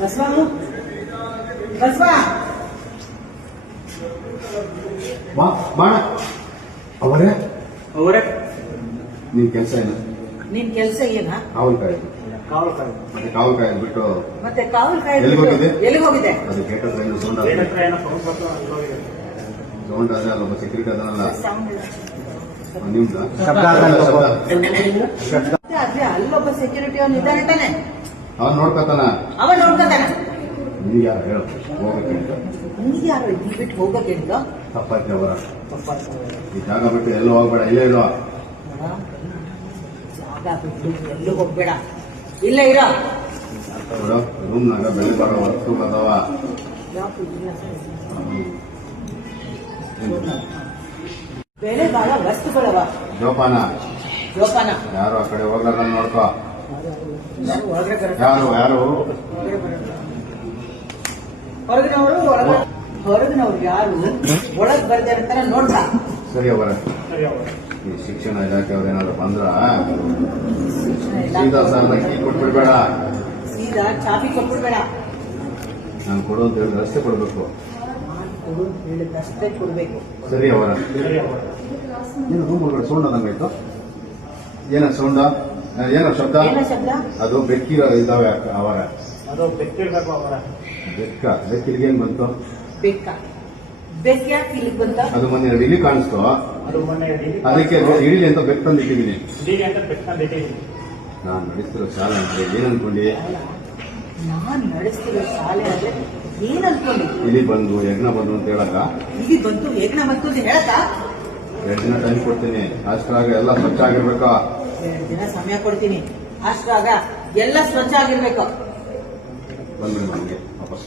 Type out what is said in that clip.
ಬಸವ ಬಸವ ಬಾಣ ಅವರೇ ಅವರೇ ನಿನ್ ಕೆಲಸ ಏನು? ನಿನ್ ಕೆಲಸ ಏನ? ಕಾವಲ್ಕಾಯಿ ಕಾವಲ್ಕಾಯಿ. ಮತ್ತೆ ಕಾವಲ್ಕಾಯಿ ಬಿಟ್ಟು ಮತ್ತೆ ಕಾವಲ್ಕಾಯಿ ಎಲ್ಲಿಗೆ ಹೋಗಿದೆ? ಎಲ್ಲಿಗೆ ಹೋಗಿದೆ? ಅದು ಗೇಟ್ ಹತ್ರ ಏನು ಸೌಂಡ್ ಸೌಂಡ್ ಆದ್ರೆ ಅಲ್ಲೊಬ್ಬ ಸೆಕ್ಯೂರಿಟಿ ಅದನ್ನಲ್ಲ ನಿಮ್ದ ಅದೇ ಅಲ್ಲೊಬ್ಬ ಸೆಕ್ಯೂರಿಟಿ ಅವನು ಇದ್ದಾನೆ ತಾನೆ, ಅವ್ನು ನೋಡ್ಕೊತಾನ. ಅವ ನೋಡ್ಕೊತಾನೆ. ನಿಮ್ಗೆ ಯಾರು ಹೇಳು ಹೋಗಕ್ಕೆ ಅಂತ? ನಿಮ್ಗೆ ಯಾರು ಇಲ್ಲಿ ಬಿಟ್ಟು ಹೋಗಕ್ಕೆ ಅಂತ? ತಪ್ಪಾಯ್ತು ಅವರ ಈ ಜಾಗ ಬಿಟ್ಟು ಎಲ್ಲೂ ಹೋಗ್ಬೇಡ, ಇಲ್ಲೇ ಇರೋ. ಜಾಗ ಬಿಟ್ಟು ಎಲ್ಲೂ ಹೋಗ್ಬೇಡ, ಇಲ್ಲೇ ಇರೋ. ರೂಮ್ನಾಗ ಬೆಲೆ ಬರೋ ವಸ್ತು ಅದಾವ. ಬೆಲೆ ಬಾಳ ವಸ್ತುಗಳವ. ಜೋಪಾನ ಜೋಪಾನ. ಯಾರು ಆ ಕಡೆ ಹೋಗ್ಲಾರ ನೋಡ್ಕೋ. ಒಳಗಡೆ ಬರೋದು. ಯಾರು ಹೊರಗಿನವ್ರು ಯಾರು ಒಳಗ್ ಬರ್ದೇ ಇರ್ತಾರ ನೋಡ್ದ. ಸರಿ ಅವರ ಈ ಶಿಕ್ಷಣ ಇಲಾಖೆ ಅವ್ರೇನಾದ್ರು ಬಂದ್ರ ಸೀದಾ ಸಾಲ ಕೀ ಕೊಟ್ಬಿಡ್ಬೇಡ. ಸೀದಾ ಚಾಬಿ ಕೊಟ್ಬಿಡ್ಬೇಡ. ನಾನು ಕೊಡೋದು ಹೇಳಿದ್ರೆ ಅಷ್ಟೇ ಕೊಡ್ಬೇಕು. ಕೊಡು ಹೇಳಿದಷ್ಟೇ ಕೊಡ್ಬೇಕು. ಸರಿ ಅವರ ಏನು ರೂಮ್ ಒಳಗಡೆ ಸೌಂಡ್ ಆದಂಗಾಯ್ತು? ಏನ ಸೌಂಡ? ಏನೋ ಶಬ್ದ? ಏನ ಶಬ್ದ? ಅದು ಬೆಕ್ಕಿರೋ ಇದಾವೆ ಅವರ. ಅದು ಬೆಕ್ಕಿರ್ಬೇಕು ಅವರ. ಬೆಕ್ಕಿಲ್ಗೇನ್ ಬಂತು? ಬೆಕ್ಕ ಯಾಕೆ ಇಲ್ಲಿಗೆ ಬಂತ? ಅದು ಮೊನ್ನೆ ಇಲಿ ಕಾಣಿಸ್ತು, ಅದು ಮೊನ್ನೆ ಅದಕ್ಕೆ ಇಳಿಲಿ ಅಂತ ಬೆಕ್ ತಂದು ಇಟ್ಟಿದ್ದೀನಿ. ಅಂತ ಬೆಕ್ಕಂತ ಇಟ್ಟಿದ್ದೀನಿ. ನಾನು ನಡೆಸ್ತಿರೋ ಶಾಲೆ ಅಂತ ಏನ್ ಅನ್ಕೊಂಡಿ? ನಾನ್ ನಡೆಸ್ತಿರೋ ಶಾಲೆ ಅಂದ್ರೆ ಏನ್ ಅನ್ಕೊಂಡಿ? ಇಲಿ ಬಂದು ಯಜ್ಞ ಬಂದು ಅಂತ ಹೇಳಕ್ಕ? ಇಲ್ಲಿ ಬಂತು ಯಜ್ಞ ಬಂತು ಅಂತ ಹೇಳಕ್ಕ? 2 ದಿನ ಟೈಮ್ ಕೊಡ್ತೀನಿ, ಅಷ್ಟ್ರಾಗ ಎಲ್ಲ ಸ್ವಚ್ಛ ಆಗಿರ್ಬೇಕಾ? 2 ದಿನ ಸಮಯ ಕೊಡ್ತೀನಿ, ಅಷ್ಟ್ರಾಗ ಎಲ್ಲ ಸ್ವಚ್ಛ ಆಗಿರ್ಬೇಕು. ಬಂದ್ಬಿಡಿ ನಮಗೆ ವಾಪಸ್.